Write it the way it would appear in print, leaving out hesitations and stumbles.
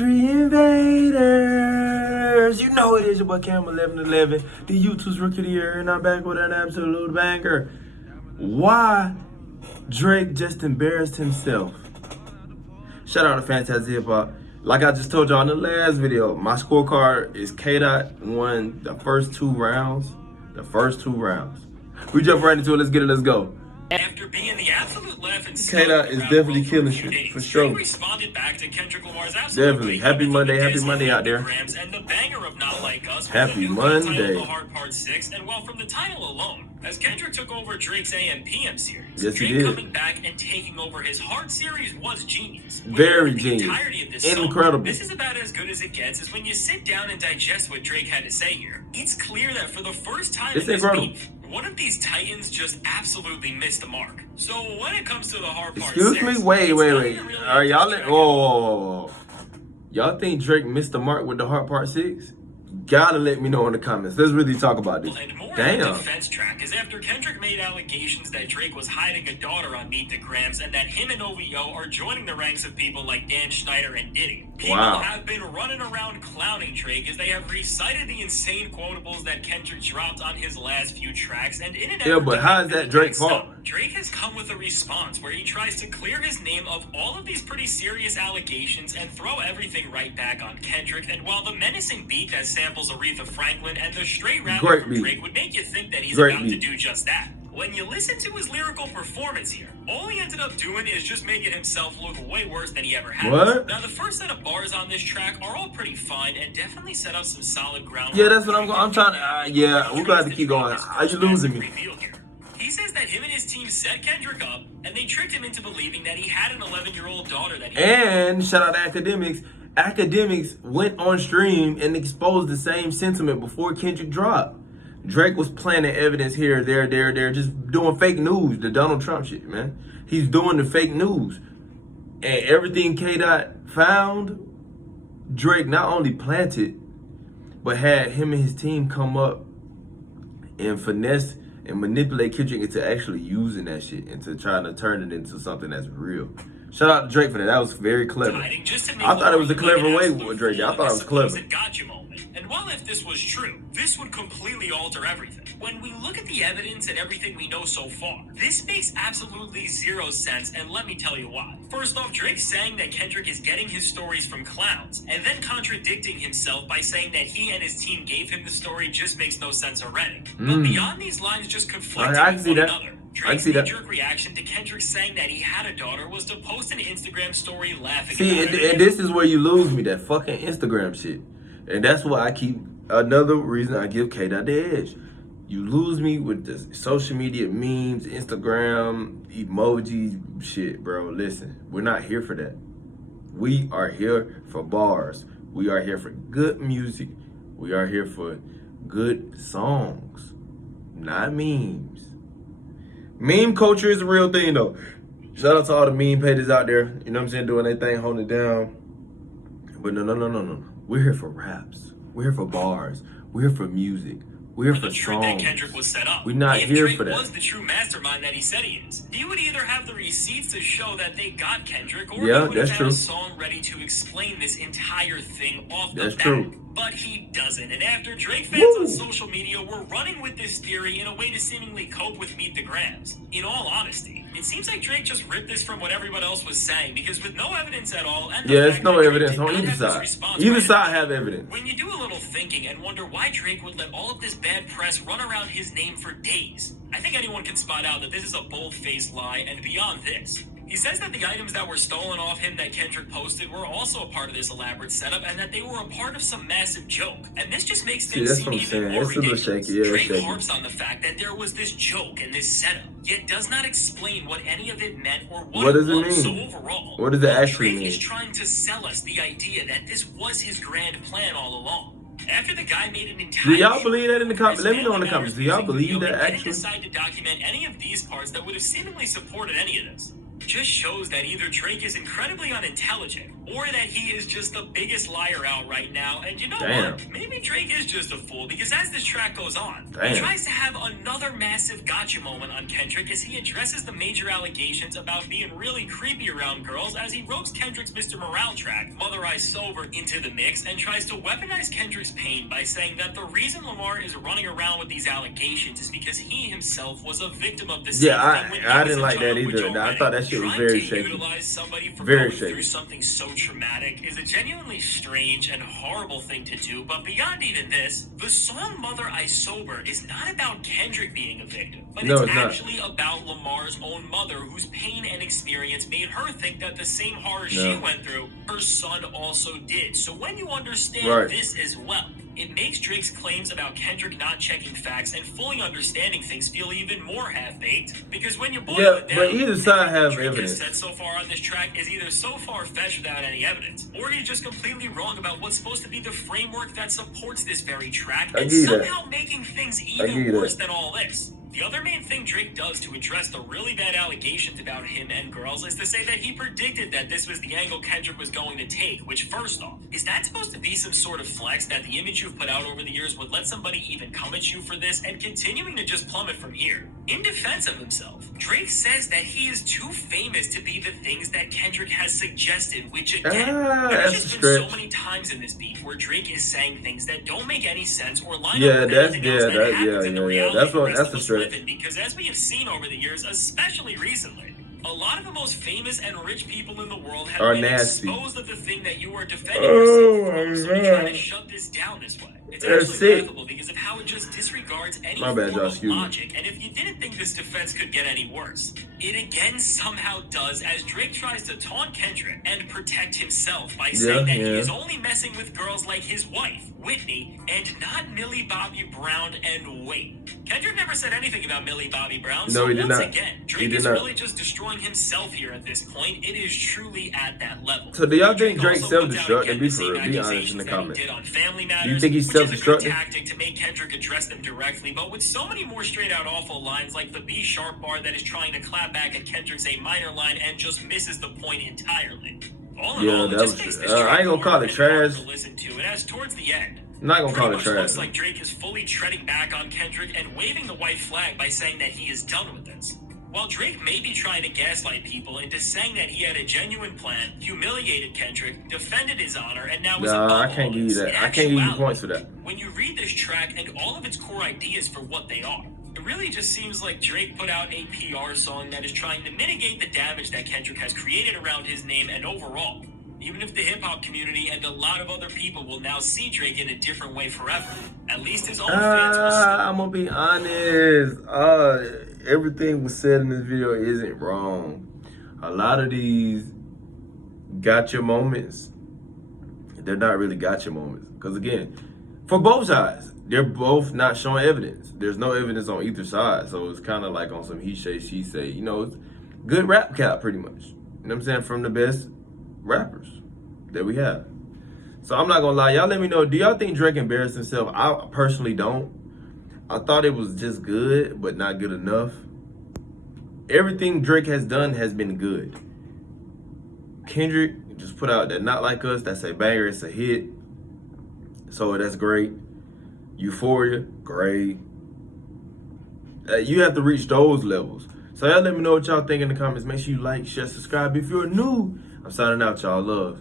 Country Invaders. You know it is your boy Cam 1111, the YouTube's Rookie of the Year, and I'm back with an absolute banger. Why Drake just embarrassed himself? Shout out to Fantasy Hip Hop. Like I just told y'all in the last video, my scorecard is K-Dot won the first two rounds. We jump right into it. Let's get it. Let's go. After being the absolute laugh and K-Dot is definitely killing shit, for sure. Responded back to Kendrick Lamar's absolute Definitely. Happy Monday out there. And the banger of Not Like Us. Happy Monday. The Hard Part 6, and well, from the title alone, as Kendrick took over Drake's AM/PM series, yes, Drake he did. coming back and taking over his Hard series was genius. Very genius. Incredible. This is about as good as it gets, is when you sit down and digest what Drake had to say here. It's clear that for the first time in this beef, one of these titans just absolutely missed the mark. So when it comes to the Hard Part 6... Excuse me? Wait. Really are y'all... Whoa. Y'all think Drake missed the mark with the Hard Part 6? Gotta let me know in the comments. Let's really talk about this. And more Damn. on the defense track is after Kendrick made allegations that Drake was hiding a daughter on Meet the Grams and that him and OVO are joining the ranks of people like Dan Schneider and Diddy. People have been running around clowning Drake as they have recited the insane quotables that Kendrick dropped on his last few tracks, and in an effort but how is that Drake's fault? Drake has come with a response where he tries to clear his name of all of these pretty serious allegations and throw everything right back on Kendrick. And while the menacing beat that samples Aretha Franklin and the straight rap from Drake would make you think that he's about to do just that, when you listen to his lyrical performance here, all he ended up doing is just making himself look way worse than he ever has. Now, the first set of bars on this track are all pretty fine and definitely set up some solid groundwork. Yeah, that's what I'm trying to... yeah, we're going to keep going. Are you losing me? He says that him and his team set Kendrick up, and they tricked him into believing that he had an 11-year-old daughter that he And shout out to Academics. Academics went on stream and exposed the same sentiment before Kendrick dropped. Drake was planting evidence here, there, just doing fake news, the Donald Trump shit, man. He's doing the fake news. And everything K-Dot found, Drake not only planted, but had him and his team come up and finesse and manipulate Kendrick into actually using that shit and to trying to turn it into something that's real. Shout out to Drake for that. That was very clever. I thought it was a clever way with Drake. I thought it was clever. And while if this was true, this would completely alter everything. When we look at the evidence and everything we know so far, this makes absolutely zero sense, and let me tell you why. First off, Drake's saying that Kendrick is getting his stories from clowns, and then contradicting himself by saying that he and his team gave him the story just makes no sense already. But beyond these lines just conflicting with one another, Drake's knee-jerk reaction to Kendrick saying that he had a daughter was to post an Instagram story laughing about it. And this is where you lose me, that fucking Instagram shit. And that's why I keep, another reason I give K-Dot the edge. You lose me with the social media memes, Instagram, emojis, shit, bro. Listen, we're not here for that. We are here for bars. We are here for good music. We are here for good songs, not memes. Meme culture is a real thing, though. Shout out to all the meme pages out there, you know what I'm saying, doing their thing, holding it down. But no. We're here for raps. We're here for bars. We're here for music. We're here for songs. That Kendrick was set up. We're not here for that. If Drake was the true mastermind that he said he is, he would either have the receipts to show that they got Kendrick, or he would have had a song ready to explain this entire thing off the bat. But he doesn't. And after Drake fans on social media were running with this theory in a way to seemingly cope with Meet the Grams, in all honesty, it seems like Drake just ripped this from what everyone else was saying, because with no evidence at all, and it's no evidence on either side. Either side have evidence. When you do a little thinking and wonder why Drake would let all of this bad press run around his name for days, I think anyone can spot out that this is a bold-faced lie, and beyond this, he says that the items that were stolen off him that Kendrick posted were also a part of this elaborate setup, and that they were a part of some massive joke. And this just makes things seem even more ridiculous. Drake harps on the fact that there was this joke and this setup, yet does not explain what any of it meant or what it was. So overall, what does it actually mean? Drake is trying to sell us the idea that this was his grand plan all along. After the guy made an entire... Do y'all believe that in the comments? Let me know in the comments. Do y'all believe that actually? Decide to document any of these parts that would have seemingly supported any of this. Just shows that either Drake is incredibly unintelligent, or that he is just the biggest liar out right now. And you know Damn. what? Maybe Drake is just a fool, because as this track goes on, Damn. he tries to have another massive gotcha moment on Kendrick as he addresses the major allegations about being really creepy around girls, as he ropes Kendrick's Mr. Morale track, Mother I Sober, into the mix and tries to weaponize Kendrick's pain by saying that the reason Lamar is running around with these allegations is because he himself was a victim of the same thing when he I was didn't a like that child, which either. I thought that shit was very trying to shaky. utilize somebody for Very going through shaky. something so traumatic is a genuinely strange and horrible thing to do. But beyond even this, the song Mother I Sober is not about Kendrick being a victim, but No, it's it's not. actually about Lamar's own mother, whose pain and experience made her think that the same horror No. she went through, her son also did. So when you understand Right. this as well, it makes Drake's claims about Kendrick not checking facts and fully understanding things feel even more half-baked. Because when you boil it down, but either side have Drake evidence. has said so far on this track is either so far-fetched without any evidence, or he's just completely wrong about what's supposed to be the framework that supports this very track, I and give you that. somehow making things I give even you worse that. than all this. The other main thing Drake does to address the really bad allegations about him and girls is to say that he predicted that this was the angle Kendrick was going to take, which, first off, is that supposed to be some sort of flex that the image you've put out over the years would let somebody even come at you for this, and continuing to just plummet from here? In defense of himself, Drake says that he is too famous to be the things that Kendrick has suggested, which again, there's that's just a been stretch. so many times in this beef where Drake is saying things that don't make any sense or line Yeah, up with that's- anything else yeah, that that- happens in the yeah, reality that's the what- rest that's of a us stretch. live in. Because as we have seen over the years, especially recently, a lot of the most famous and rich people in the world have Are been nasty. exposed of the thing that you are defending Oh, yourself my from, so to try to God. shut this down this way. It's That's actually sick. laughable because of how it just disregards any My bad, form Josh, of excuse me. logic. And if you didn't think this defense could get any worse, it again somehow does, as Drake tries to taunt Kendrick and protect himself by saying that he yeah. is only messing with girls like his wife, Whitney, and not Millie Bobby Brown and Wait. Kendrick never said anything about Millie Bobby Brown, No, so he did once not. again, He Drake did is not. really just destroying himself here at this point. It is truly at that level. So do y'all think Drake also puts out self-destruct? again And be the for same real, be honest in the accusations that he comments. did on Family Do you Matters, think he's which is a good self-destructing? tactic to make Kendrick address them directly, but with so many more straight out awful lines like the B sharp bar that is trying to clap back at Kendrick's A minor line and just misses the point entirely. All in Yeah, all, it that just was- makes this I track ain't gonna call harder it and harder trash. to listen to, and as towards the end, I'm not gonna pretty call it much trash. looks like Drake is fully treading back on Kendrick and waving the white flag by saying that he is done with this. While Drake may be trying to gaslight people into saying that he had a genuine plan, humiliated Kendrick, defended his honor, and now is Nah, above I all can't give you this, that. in I can't give you actuality, points for that. when you read this track and all of its core ideas for what they are, it really just seems like Drake put out a PR song that is trying to mitigate the damage that Kendrick has created around his name and overall. Even if the hip-hop community and a lot of other people will now see Drake in a different way forever, at least his own fans will still. I'm gonna be honest. Everything was said in this video isn't wrong. A lot of these gotcha moments, they're not really gotcha moments. Because again, for both sides, they're both not showing evidence. There's no evidence on either side. So it's kind of like on some he say, she say. You know, it's good rap cap pretty much. You know what I'm saying? From the best rappers that we have. So I'm not gonna lie, y'all let me know, do y'all think Drake embarrassed himself? I personally don't. I thought it was just good, but not good enough. Everything Drake has done has been good. Kendrick just put out that Not Like Us, that's a banger, it's a hit. So that's great. Euphoria, great. You have to reach those levels. So y'all let me know what y'all think in the comments. Make sure you like, share, subscribe. If you're new, I'm signing out, y'all. Love.